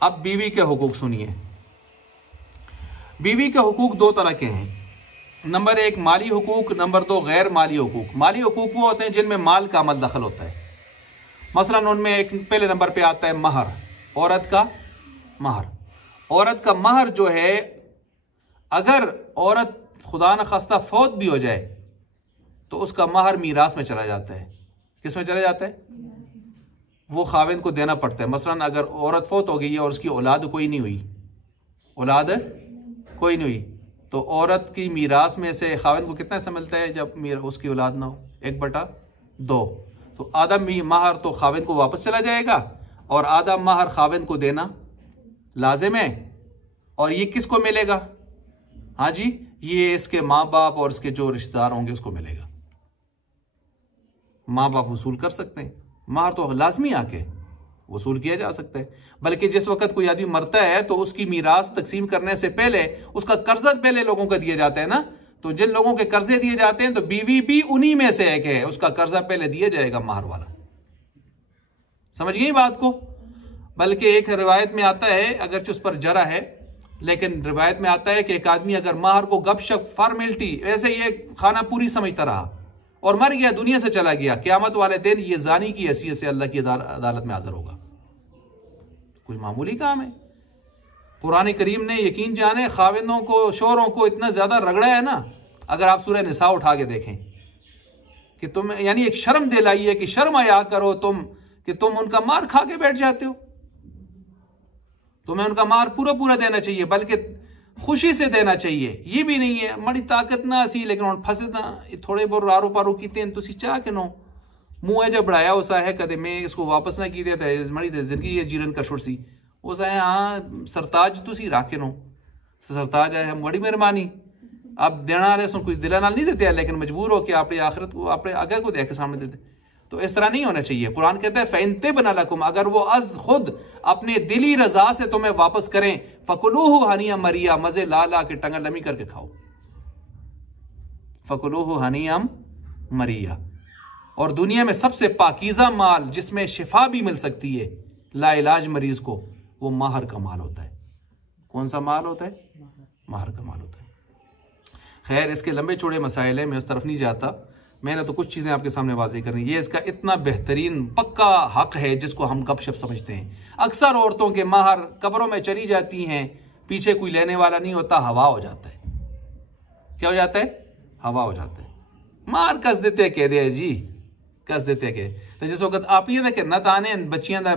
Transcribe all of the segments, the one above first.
अब बीवी के हुकूक सुनिए। बीवी के हुकूक दो तरह के हैं। नंबर एक माली हुकूक, नंबर दो गैर माली हुकूक। माली हुकूक वो होते हैं जिनमें माल का अमल दखल होता है। मसलन उनमें एक पहले नंबर पे आता है महर, औरत का महर। औरत का महर जो है, अगर औरत खुदा न खास्ता फौत भी हो जाए तो उसका महर मीरास में चला जाता है। किस में चला जाता है? वो खाविंद को देना पड़ता है। मसलन अगर औरत फौत हो गई है और उसकी औलाद कोई नहीं हुई, औलाद कोई नहीं हुई, तो औरत की मीरास में से खाविंद को कितना हिस्सा मिलता है जब उसकी औलाद ना हो? 1/2। तो आधा महर तो खाविंद को वापस चला जाएगा और आधा महर खाविंद को देना लाजिम है। और ये किसको मिलेगा? हाँ जी, ये इसके माँ बाप और इसके जो रिश्तेदार होंगे उसको मिलेगा। माँ बाप वसूल कर सकते हैं, महर तो लाजमी आके वसूल किया जा सकता है। बल्कि जिस वक्त कोई आदमी मरता है तो उसकी मीरास तकसीम करने से पहले उसका कर्जा पहले लोगों को दिया जाता है ना। तो जिन लोगों के कर्जे दिए जाते हैं तो बीवी भी उन्हीं में से एक है, उसका कर्जा पहले दिया जाएगा महर वाला। समझ गई बात को? बल्कि एक रिवायत में आता है, अगरचे उस पर जरा है, लेकिन रिवायत में आता है कि एक आदमी अगर महर को गपशप फॉर्मेलिटी ऐसे ये खाना पूरी समझता रहा और मर गया, दुनिया से चला गया, क़यामत वाले दिन ये जानी की हैसियत से अल्लाह की अदालत में हाजिर होगा। कोई मामूली काम है? कुरान करीम ने यकीन जाने खाविंदों को, शोहरों को इतना ज्यादा रगड़ा है ना। अगर आप सूरह निसा उठा के देखें कि तुम यानी एक शर्म दिलाई है कि शर्म आया करो तुम कि तुम उनका मार खा के बैठ जाते हो। तुम्हें उनका मार पूरा पूरा देना चाहिए, बल्कि खुशी से देना चाहिए। ये भी नहीं है मड़ी ताकत ना सी लेकिन हम फंसे ना थोड़े बहुत रारो पारो कीते हैं तुसी चाह के नो मुँह है जब बढ़ाया उसा है कदे मैं इसको वापस ना की देता है मड़ी जिंदगी ये जीरन कर छोड़ सी उसा है। हाँ सरताज तुसी राखे नो सरताज है हम बड़ी मेहरबानी आप देना रहे सुन कुछ दिला नाल नहीं देते हैं, लेकिन मजबूर हो कि आपने आखिरत को अपने आगे को देख के सामने देते। तो इस तरह नहीं होना चाहिए। कुरान कहता है फ़ैनते बना लकुम, अगर वो अज खुद अपने दिली रजा से तुम्हें वापस करें, फ़कुलूहु हनिया मरिया, मजे ला ला के टंगन लमी करके खाओ। फ़कुलूहु हनियम मरिया। और दुनिया में सबसे पाकीज़ा माल जिसमें शिफा भी मिल सकती है लाइलाज मरीज को, वो महर का माल होता है। कौन सा माल होता है? महर का माल होता है। खैर इसके लंबे चौड़े मसाइल हैं, मैं उस तरफ नहीं जाता। मैंने तो कुछ चीज़ें आपके सामने वाज़ेह करनी। ये इसका इतना बेहतरीन पक्का हक है जिसको हम गपशप समझते हैं। अक्सर औरतों के महर कब्रों में चली जाती हैं, पीछे कोई लेने वाला नहीं होता, हवा हो जाता है। क्या हो जाता है? हवा हो जाता है। मार कस देते कह दे जी, कस देते के तो जिस वक्त आप ये देखे न ताने बच्चियां दा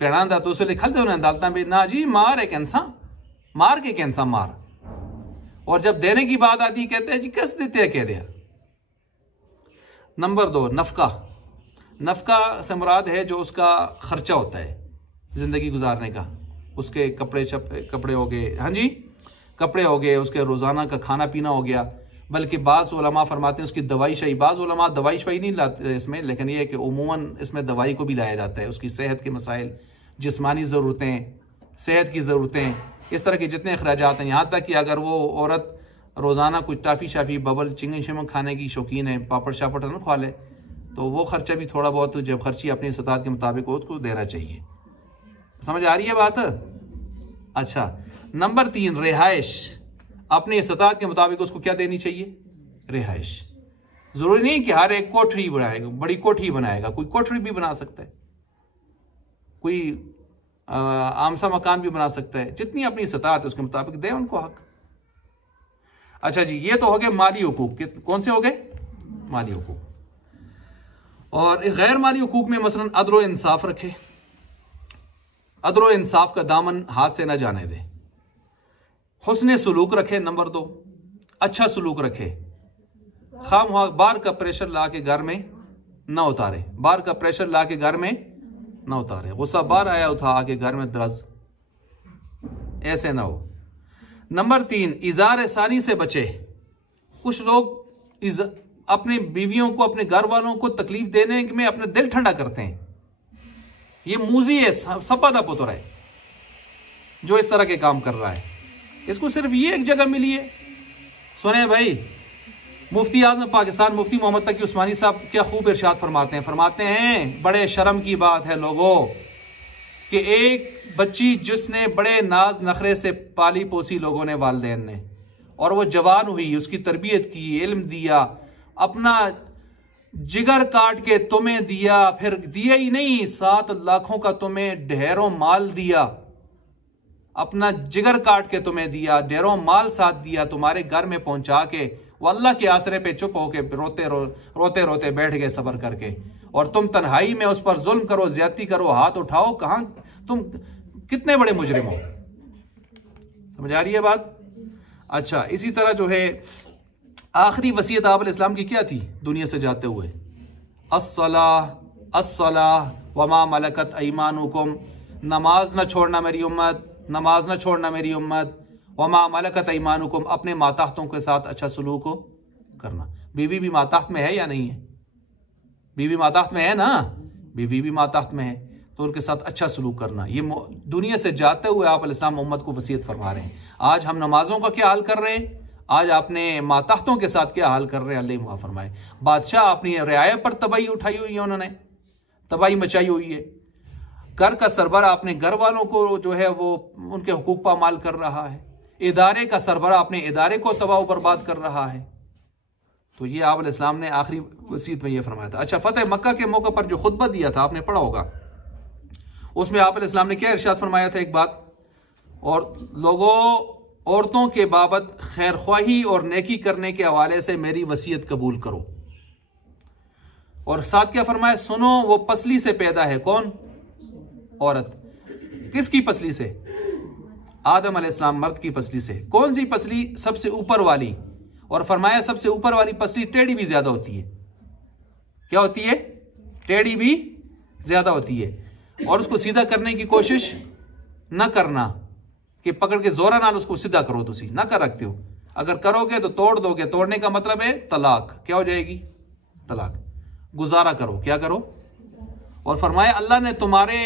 पेड़ा दा तो उसले खलते उन्हें डालता भी ना जी मार है कैंसा मार के कैंसा मार। और जब देने की बात आती है कहते हैं जी कस देते हैं कह दिया। नंबर 2 नफका। नफका से मुराद है जो उसका खर्चा होता है ज़िंदगी गुजारने का, उसके कपड़े हो गए, हाँ जी कपड़े हो गए, उसके रोज़ाना का खाना पीना हो गया। बल्कि बाज़ उलमा फरमाते हैं उसकी दवाई शाही, बाज़ उलमा दवाई शाही नहीं लाते इसमें, लेकिन यह है कि उमूमन इसमें दवाई को भी लाया जाता है। उसकी सेहत के मसाइल, जिस्मानी ज़रूरतें, सेहत की ज़रूरतें, इस तरह के जितने अखराजात हैं। यहाँ तक कि अगर वो औरत रोज़ाना कुछ टाफ़ी शाफ़ी बबल चिंगन शिमन खाने की शौकीन है, पापड़ शापड़ ना खा ले, तो वो ख़र्चा भी थोड़ा बहुत जब खर्ची अपनी इस्तात के मुताबिक हो उसको देना चाहिए। समझ आ रही है बात? अच्छा। नंबर 3 रिहाइश। अपनी इस्तात के मुताबिक उसको क्या देनी चाहिए? रिहाइश। ज़रूरी नहीं कि हर एक कोठरी बनाएगा, बड़ी कोठरी बनाएगा, कोई कोठरी भी बना सकता है, कोई आमसा मकान भी बना सकता है। जितनी अपनी इस्तात है उसके मुताबिक दे उनको हक। अच्छा जी, ये तो हो गए माली हुकूक। कौन से हो गए? माली हुकूक। और गैर माली हुकूक में मसलन अदल इंसाफ रखे, अदल इंसाफ का दामन हाथ से न जाने दे। हुस्ने सलूक रखे। नंबर 2 अच्छा सलूक रखे। खाम बार का प्रेशर ला के घर में न उतारे, बार का प्रेशर ला के घर में न उतारे। गुस्सा बार आया उठा के घर में दर्ज, ऐसे ना हो। नंबर 3 इज़ार एहसानी से बचे। कुछ लोग अपने बीवियों को, अपने घर वालों को तकलीफ देने में अपना दिल ठंडा करते हैं। ये मूजी है, सपादा पुत्र है जो इस तरह के काम कर रहा है। इसको सिर्फ ये एक जगह मिली है। सुने भाई, मुफ्ती आज़म पाकिस्तान मुफ्ती मोहम्मद तकी उस्मानी साहब क्या खूब इरशाद फरमाते हैं, बड़े शर्म की बात है लोगों कि एक बच्ची जिसने बड़े नाज नखरे से पाली पोसी लोगों ने, वालिदैन ने, और वो जवान हुई, उसकी तरबियत की, इल्म दिया, अपना जिगर काट के तुम्हें दिया, फिर दिया ही नहीं 7 लाखों का तुम्हें ढेरों माल दिया, अपना जिगर काट के तुम्हें दिया, ढेरों माल साथ दिया, तुम्हारे घर में पहुंचा के वो अल्लाह के आसरे पे चुप होके रोते रोते बैठ गए सब्र करके, और तुम तन्हाई में उस पर जुल्म करो, ज्यादती करो, हाथ उठाओ, कहां तुम कितने बड़े मुजरिम हो। समझ आ रही है बात? अच्छा, इसी तरह जो है आखिरी वसीयत आप इस्लाम की क्या थी दुनिया से जाते हुए? अस्सलाह वमा मलकत ऐमानुकुम, नमाज न छोड़ना मेरी उम्मत, नमाज न छोड़ना मेरी उम्मत, वमा मलकत ऐमानुकुम, अपने माताहतों के साथ अच्छा सलूक करना। बीवी भी माताहत में है या नहीं है? बीवी माताहत में है ना, बीवी भी माताहत में है, तो उनके साथ अच्छा सलूक करना। ये दुनिया से जाते हुए आप इस्लाम उम्मत को वसीयत फरमा रहे हैं। आज हम नमाजों का क्या हाल कर रहे हैं, आज आपने माताहतों के साथ क्या हाल कर रहे हैं, अल्लाह माफ़ फरमाए। बादशाह अपनी रियाया पर तबाही उठाई हुई है, उन्होंने तबाही मचाई हुई है। घर का सरबरा अपने घर वालों को जो है वो उनके हुकूक पामाल कर रहा है। इदारे का सरबरा अपने इदारे को तबाह बर्बाद कर रहा है। तो ये आप इस्लाम ने आखिरी वसीयत में ये फरमाया था। अच्छा, फतेह मक्का के मौके पर जो खुतबा दिया था आपने पढ़ा होगा, उसमें आप इस्लाम ने क्या इरशाद फरमाया था? एक बात, और लोगों औरतों के बाबत खैर ख्वाही और नेकी करने के हवाले से मेरी वसीयत कबूल करो। और साथ क्या फरमाया? सुनो, वो पसली से पैदा है। कौन? औरत। किसकी पसली से? आदम अलैहिस्सलाम मर्द की पसली से। कौन सी पसली? सबसे ऊपर वाली। और फरमाया सबसे ऊपर वाली पसली टेढ़ी भी ज्यादा होती है। क्या होती है? टेढ़ी भी ज्यादा होती है। और उसको सीधा करने की कोशिश न करना कि पकड़ के जोरा नाल उसको सीधा करो, तुसी ना कर रखते हो। अगर करोगे तो तोड़ दोगे। तोड़ने का मतलब है तलाक। क्या हो जाएगी? तलाक। गुजारा करो। क्या करो? और फरमाया अल्लाह ने तुम्हारे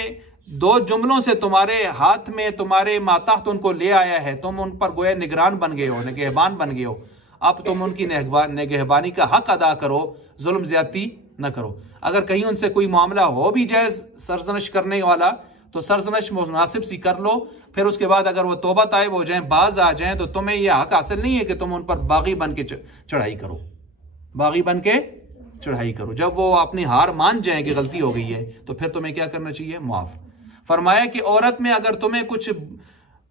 2 जुमलों से तुम्हारे हाथ में तुम्हारे माताहत उनको ले आया है, तुम उन पर गोया निगरान बन गए हो, निगहबान बन गए हो। अब तुम उनकी निगहबानी का हक अदा करो, जुल्म ज्यादती न करो। अगर कहीं उनसे कोई मामला हो भी जाए सरजनश करने वाला, तो सरजनश मुनासिब सी कर लो। फिर उसके बाद अगर वो तौबा ताइब हो जाएं, बाज आ जाएं, तो तुम्हें यह हक हासिल नहीं है कि तुम उन पर बागी बन के चढ़ाई करो, बागी बन के चढ़ाई करो। जब वो अपनी हार मान जाएं कि गलती हो गई है, तो फिर तुम्हें क्या करना चाहिए? माफ। फरमाया कि औरत में अगर तुम्हें कुछ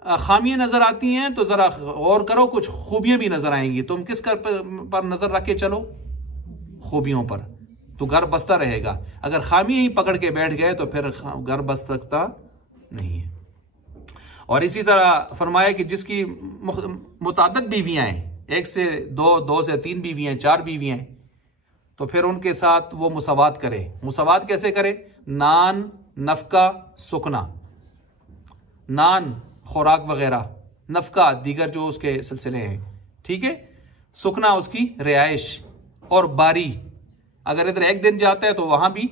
खामियां नजर आती हैं तो जरा गौर करो, कुछ खूबियां भी नजर आएंगी। तुम किस पर नजर रख के चलो? खूबियों पर, तो घर बसता रहेगा। अगर खामियां ही पकड़ के बैठ गए तो फिर घर बस सकता नहीं है। और इसी तरह फरमाया कि जिसकी मुताद्दद बीवियां हैं, 1 से 2, 2 से 3 बीवियां, 4 बीवियां हैं, तो फिर उनके साथ वो मुसावात करे। मुसावात कैसे करे? नान, नफका, सुकना। नान खुराक वगैरह, नफका दीगर जो उसके सिलसिले हैं, ठीक है। सुकना उसकी रिहाइश, और बारी। अगर इधर 1 दिन जाता है तो वहां भी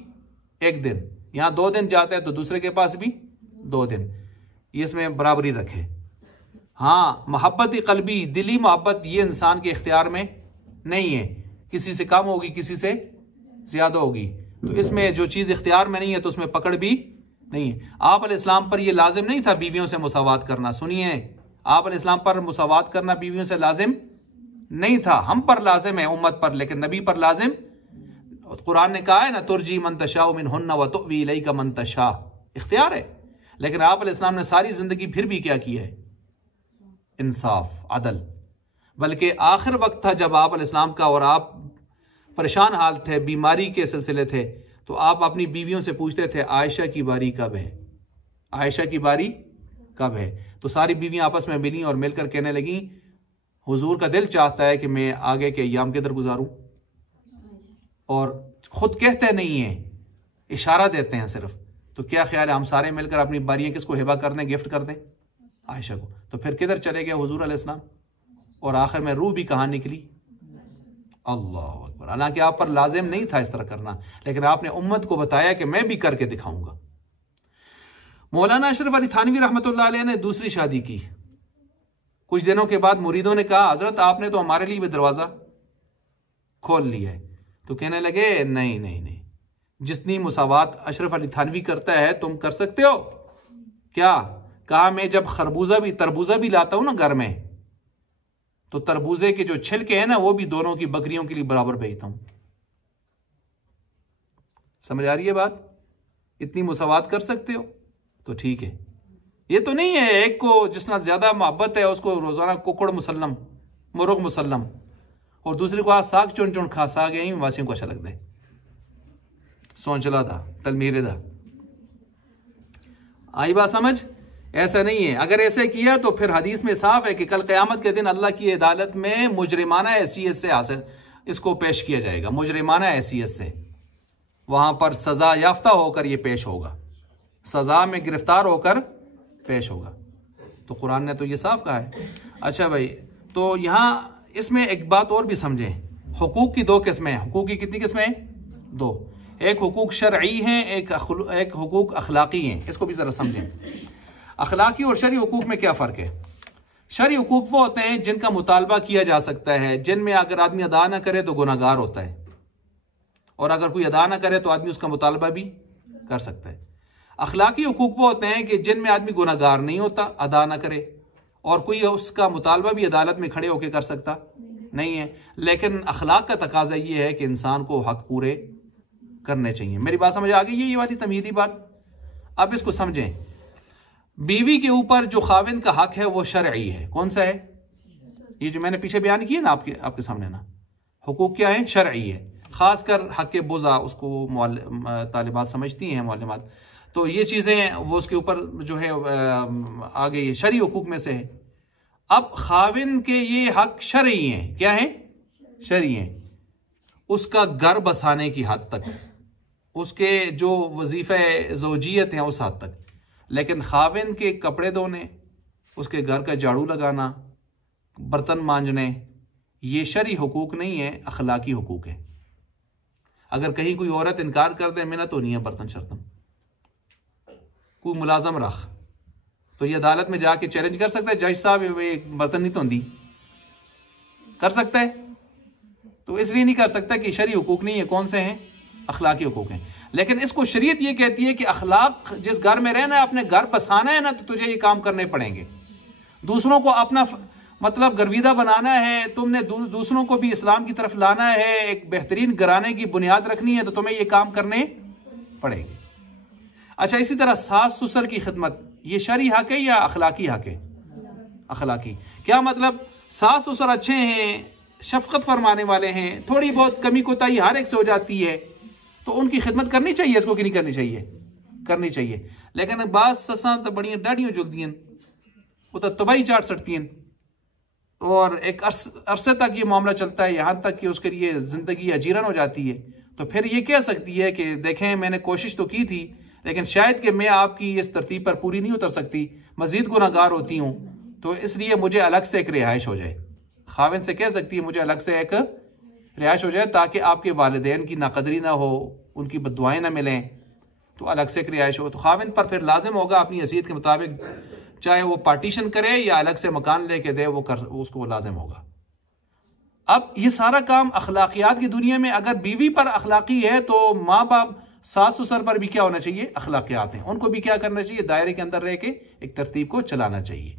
1 दिन, यहां 2 दिन जाता है तो दूसरे के पास भी 2 दिन, ये इसमें बराबरी रखे। हाँ, मोहब्बत कल्बी, दिली मोहब्बत, ये इंसान के इख्तियार में नहीं है। किसी से कम होगी, किसी से ज्यादा होगी। तो इसमें जो चीज़ इख्तियार में नहीं है तो उसमें पकड़ भी नहीं है। आप अलैहिस्सलाम पर यह लाजिम नहीं था बीवियों से मुसावात करना। सुनिए, आप अलैहिस्सलाम पर मुसावात करना बीवियों से लाजिम नहीं था। हम पर लाजिम है, उम्मत पर, लेकिन नबी पर लाजिम। कुरान ने कहा है ना, तुरजी मन तशाउ मिनहुन्ना व तुवी इलैका मन तशा, इख्तियार है। लेकिन आप अलैहिस्सलाम ने सारी जिंदगी फिर भी क्या किया है? इंसाफ, अदल। बल्कि आखिर वक्त था जब आप अलैहिस्सलाम का, और आप परेशान हाल थे, बीमारी के सिलसिले थे, तो आप अपनी बीवियों से पूछते थे आयशा की बारी कब है, आयशा की बारी कब है। तो सारी बीवियां आपस में मिली और मिलकर कहने लगी, हुजूर का दिल चाहता है कि मैं आगे के अय्याम किधर गुजारूं। और खुद कहते नहीं है, इशारा देते हैं सिर्फ। तो क्या ख्याल है हम सारे मिलकर अपनी बारियां किसको हिबा कर दें, गिफ्ट कर दें? आयशा को। तो फिर किधर चले गए हुजूर अलैहिस्सलाम, और आखिर में रूह भी कहां निकली? अल्लाह अकबर। हालांकि आप पर लाजिम नहीं था इस तरह करना, लेकिन आपने उम्मत को बताया कि मैं भी करके दिखाऊंगा। मौलाना अशरफ अली थानवी रहमतुल्लाह अलैह ने दूसरी शादी की। कुछ दिनों के बाद मुरीदों ने कहा, हजरत आपने तो हमारे लिए भी दरवाजा खोल लिया है। तो कहने लगे, नहीं नहीं नहीं, जितनी मुसावात अशरफ अली थानवी करता है तुम कर सकते हो, क्या कहा, मैं जब तरबूजा भी लाता हूं ना घर में, तो तरबूजे के जो छिलके हैं ना वो भी दोनों की बकरियों के लिए बराबर भेजता हूं। समझ आ रही है बात? इतनी मुसावात कर सकते हो तो ठीक है। ये तो नहीं है एक को जिसना ज्यादा मोहब्बत है उसको रोजाना कुकड़ मुसल्लम, मुर्ग मुसल्लम, और दूसरे को आज साग चुन चुन खा, साग यही वासियों को अच्छा लगता है, सोचला था तलमीरे था। आई बात समझ? ऐसा नहीं है। अगर ऐसे किया तो फिर हदीस में साफ है कि कल क़यामत के दिन अल्लाह की अदालत में मुजरिमाना हैसियत से हासिल इसको पेश किया जाएगा, मुजरिमाना हैसियत से वहां पर सजा याफ्ता होकर ये पेश होगा, सजा में गिरफ्तार होकर पेश होगा। तो कुरान ने तो ये साफ कहा है। अच्छा भाई, तो यहाँ इसमें एक बात और भी समझें, हुकूक की दो किस्में हैं। हुकूक की कितनी किस्में हैं? दो। एक हुकूक शरई हैं, एक हुकूक अखलाकी हैं। इसको भी ज़रा समझें। अखलाकी और शरई हुकूक में क्या फ़र्क है? शरई हुकूक वो होते हैं जिनका मुतालबा किया जा सकता है, जिनमें अगर आदमी अदा ना करे तो गुनाहगार होता है, और अगर कोई अदा ना करे तो आदमी उसका मुतालबा भी कर सकता है। अखलाकी हुकूक वो होते हैं कि जिनमें आदमी गुनाहगार नहीं होता, अदा ना करे, और कोई उसका मुतालबा भी अदालत में खड़े होकर कर सकता नहीं है, लेकिन अखलाक का तकाजा ये है कि इंसान को हक पूरे करने चाहिए। मेरी बात समझ आ गई? ये वाली तमहीदी बात। अब इसको समझें। बीवी के ऊपर जो खाविंद का हक है वो शरई है। कौन सा है? ये जो मैंने पीछे बयान किया ना आपके सामने ना, हुकूक क्या है? शरई है। खासकर हक के बुज़ा, उसको तालिबात समझती हैं, मौलमात, तो ये चीज़ें वो उसके ऊपर जो है आ गई है, शरई हुकूक में से है। अब खाविंद के ये हक शरई हैं। क्या है? शरई हैं। उसका घर बसाने की हद तक, उसके जो वजीफ़े ज़ौजियत हैं उस हद तक, लेकिन खाविंद के कपड़े धोने, उसके घर का झाड़ू लगाना, बर्तन मांजने, ये शरई हुकूक नहीं है, अखलाकी हुकूक है। अगर कहीं कोई औरत इनकार कर दे, मैं ना तो नहीं है बर्तन शर्तन, कोई मुलाजम रख, तो ये अदालत में जाके चैलेंज कर सकता है, जज साहब ये बर्तन नहीं धोंदी, कर सकता है। तो इसलिए नहीं कर सकता कि शरई हुकूक नहीं है। कौन से हैं? अखलाकी हुकूक हैं। लेकिन इसको शरीयत ये कहती है कि अखलाक, जिस घर में रहना है, अपने घर बसाना है ना, तो तुझे ये काम करने पड़ेंगे। दूसरों को अपना मतलब गर्विदा बनाना है, तुमने दूसरों को भी इस्लाम की तरफ लाना है, एक बेहतरीन घराने की बुनियाद रखनी है, तो तुम्हें ये काम करने पड़ेंगे। अच्छा, इसी तरह सास ससुर की खिदमत, ये शरई हक है या अखलाकी हक है? अखलाकी। क्या मतलब? सास ससुर अच्छे हैं, शफकत फरमाने वाले हैं, थोड़ी बहुत कमी कोताही हर एक से हो जाती है, तो उनकी खिदमत करनी चाहिए, इसको कि नहीं करनी चाहिए? करनी चाहिए। लेकिन बात ससा तो बड़ियां डाढ़ियां जुलदी हैं, वो तो तबाही चाट सकती हैं, और एक अरसे तक ये मामला चलता है, यहाँ तक कि उसके लिए ज़िंदगी अजीरन हो जाती है। तो फिर ये कह सकती है कि देखें, मैंने कोशिश तो की थी, लेकिन शायद कि मैं आपकी इस तरतीब पर पूरी नहीं उतर सकती, मज़ीद गुनाहगार होती हूँ, तो इसलिए मुझे अलग से एक रिहाइश हो जाए। खाविन से कह सकती है मुझे अलग से एक रिहाइश हो जाए, ताकि आपके वालिदैन की नाकदरी ना हो, उनकी बद्दुआएं ना मिलें, तो अलग से एक रिहाइश हो। तो खाविन पर फिर लाजिम होगा अपनी हैसियत के मुताबिक, चाहे वो पार्टीशन करे या अलग से मकान लेके दे, वो उसको लाजिम होगा। अब ये सारा काम अखलाकियात की दुनिया में अगर बीवी पर अखलाकी है, तो माँ बाप सास ससुर पर भी क्या होना चाहिए? अखलाकियात हैं, उनको भी क्या करना चाहिए? दायरे के अंदर रह के एक तरतीब को चलाना चाहिए।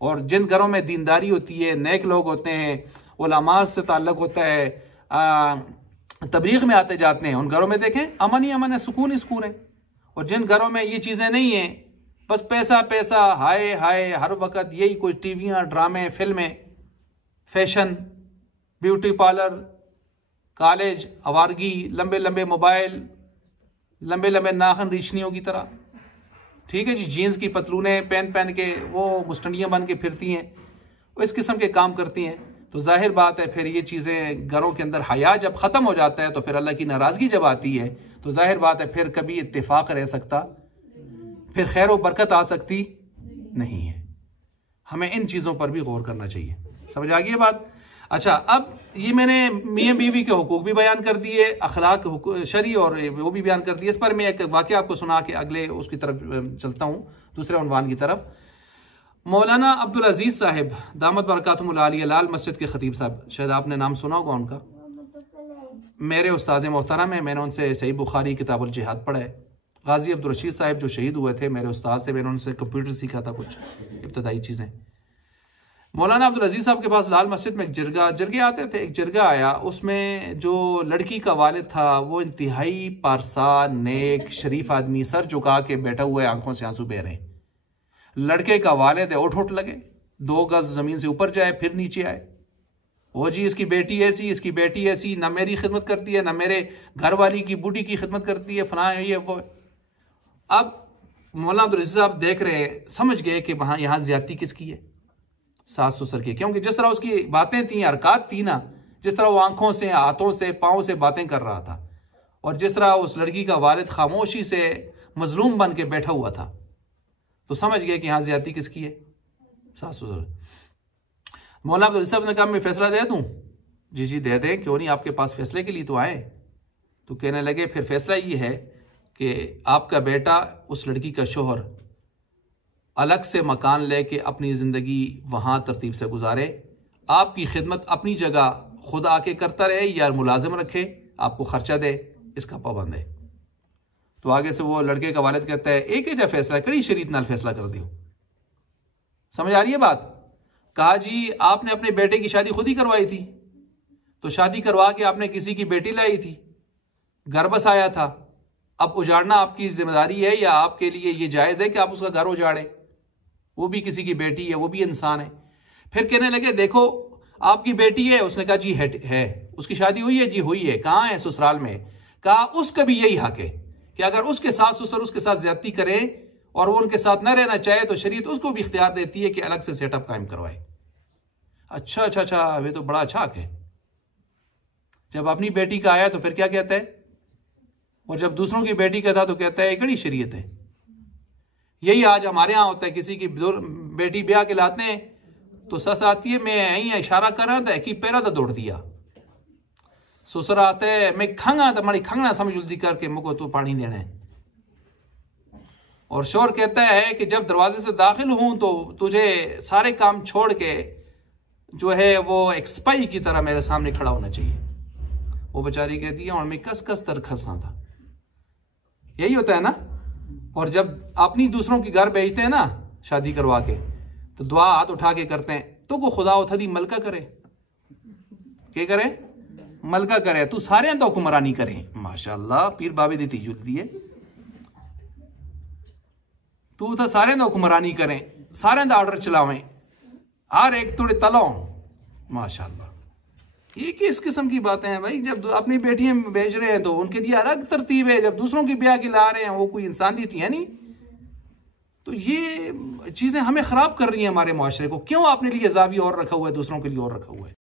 और जिन घरों में दीनदारी होती है, नेक लोग होते हैं, उलमा से ताल्लुक़ होता है, तबलीग में आते जाते हैं, उन घरों में देखें अमन ही अमन है, सुकून ही सुकून है। और जिन घरों में ये चीज़ें नहीं हैं, बस पैसा पैसा, हाय हाय, हर वक्त यही कुछ टीवियाँ, ड्रामे, फिल्में, फैशन, ब्यूटी पार्लर, कॉलेज, आवारगी, लंबे लंबे मोबाइल, लंबे लंबे नाखन रीछनियों की तरह, ठीक है जी, जीन्स की पतलूनें पहन के वो मुस्टंडियाँ बन के फिरती हैं, वो इस किस्म के काम करती हैं। तो जाहिर बात है फिर ये चीज़ें घरों के अंदर हया जब ख़त्म हो जाता है, तो फिर अल्लाह की नाराज़गी जब आती है, तो जाहिर बात है फिर कभी इत्तेफाक रह सकता, फिर खैर व बरकत आ सकती नहीं है। हमें इन चीज़ों पर भी गौर करना चाहिए। समझ आ गई बात? अच्छा, अब ये मैंने मियाँ बीवी के हुकूक भी बयान कर दिए, अखलाक शरई और वो भी बयान कर दिए। इस पर मैं एक वाक़या आपको सुना के अगले उसकी तरफ चलता हूँ, दूसरे उन्वान की तरफ। मौलाना अब्दुल अजीज़ साहिब दामत बरकातुहुल आलिया लाल मस्जिद के ख़तीब साहब, शायद आपने नाम सुना होगा उनका, मेरे उस्ताद मोहतरम है, मैंने उनसे सही बुखारी किताबुल जिहाद पढ़ा है, गाजी अब्दुल रशीद साहब जो शहीद हुए थे, मेरे उस्ताद थे, मैंने उनसे कंप्यूटर सीखा था, कुछ इब्तदाई चीज़ें। मौलाना अब्दुल अजीज़ साहब के पास लाल मस्जिद में एक जरगे आते थे। एक जरगा आया, उसमें जो लड़की का वालिद था वो इंतहाई पारसा, नेक, शरीफ आदमी, सर झुका के बैठा हुआ है, आंखों से आंसू बह रहे हैं। लड़के का वालिद है, उठ लगे, 2 गज ज़मीन से ऊपर जाए फिर नीचे आए। वो जी इसकी बेटी ऐसी, इसकी बेटी ऐसी, ना मेरी खिदमत करती है, ना मेरे घर वाली की बूढ़ी की खिदमत करती है, फना ये वो। अब मौलाना अब्दुल अजीज़ साहब देख रहे हैं, समझ गए कि वहाँ यहाँ ज्यादती किसकी है, सास ससुर की। क्योंकि जिस तरह उसकी बातें थी, हरकत थी ना, जिस तरह वो आंखों से, हाथों से, पाँव से बातें कर रहा था, और जिस तरह उस लड़की का वालिद खामोशी से मजलूम बन के बैठा हुआ था, तो समझ गए कि यहाँ ज्यादती किसकी है, सास ससुर। मौलाना अब्दुल अजीज़ साहब ने कहा मैं फैसला दे दूँ? जी जी दे दें, क्यों नहीं, आपके पास फैसले के लिए तो आए। तो कहने लगे फिर फैसला ये है कि आपका बेटा उस लड़की का शोहर अलग से मकान लेके अपनी ज़िंदगी वहाँ तरतीब से गुजारे, आपकी खिदमत अपनी जगह खुद आके करता रहे या मुलाजिम रखे, आपको खर्चा दे, इसका पाबंद है। तो आगे से वो लड़के का वालिद कहता है एक ही फैसला कड़ी शरीत नाल फैसला कर दियो। समझ आ रही है बात? कहा जी आपने अपने बेटे की शादी खुद ही करवाई थी, तो शादी करवा के आपने किसी की बेटी लाई थी, घर बस आया था, अब उजाड़ना आपकी जिम्मेदारी है या आपके लिए ये जायज़ है कि आप उसका घर उजाड़ें? वो भी किसी की बेटी है, वो भी इंसान है। फिर कहने लगे देखो आपकी बेटी है, उसने कहा जी है। उसकी शादी हुई है? जी हुई है। कहाँ है? ससुराल में। कहा उसका भी यही हक है कि अगर उसके सास ससुर उसके साथ ज्यादती करें और वो उनके साथ न रहना चाहे तो शरीयत उसको भी इख्तियार देती है कि अलग से सेटअप कायम करवाए। अच्छा, वे तो बड़ा अच्छा हक है। जब अपनी बेटी का आया तो फिर क्या कहता है, और जब दूसरों की बेटी का था तो कहता है कड़ी शरीयत है। यही आज हमारे यहाँ होता है, किसी की बेटी ब्याह के लाते हैं तो सस आती है, मैं यहीं इशारा कर रहा था कि पैरा तो दौड़ दिया। ससुर आता है मैं खंगा तो मारी खंगना समझ जल्दी करके मुझको तो पानी देना है। और शोर कहता है कि जब दरवाजे से दाखिल हूं तो तुझे सारे काम छोड़ के जो है वो एक स्पाई की तरह मेरे सामने खड़ा होना चाहिए। वो बेचारी कहती है और मैं कस तर खसा था। यही होता है ना। और जब अपनी दूसरों की घर भेजते हैं ना शादी करवा के, तो दुआ हाथ उठा के करते हैं तो को खुदा उठा दी मलका करे, क्या करे? मलका करे, तू सारे तो हुक्मरानी करे। माशाअल्लाह पीर बाबे दी जुलती है, तू तो सारे तो हुक्मरानी करें, सारे का ऑर्डर चलावें, हर एक थोड़े तलो। माशाअल्लाह ये किस किस्म की बातें हैं भाई। जब अपनी बेटियां भेज रहे हैं तो उनके लिए अलग तरतीब है, जब दूसरों की ब्याह की ला रहे हैं वो कोई इंसान दी थी है नहीं। तो ये चीजें हमें खराब कर रही हैं हमारे मुआशरे को। क्यों आपने लिए जावी और रखा हुआ है, दूसरों के लिए और रखा हुआ है।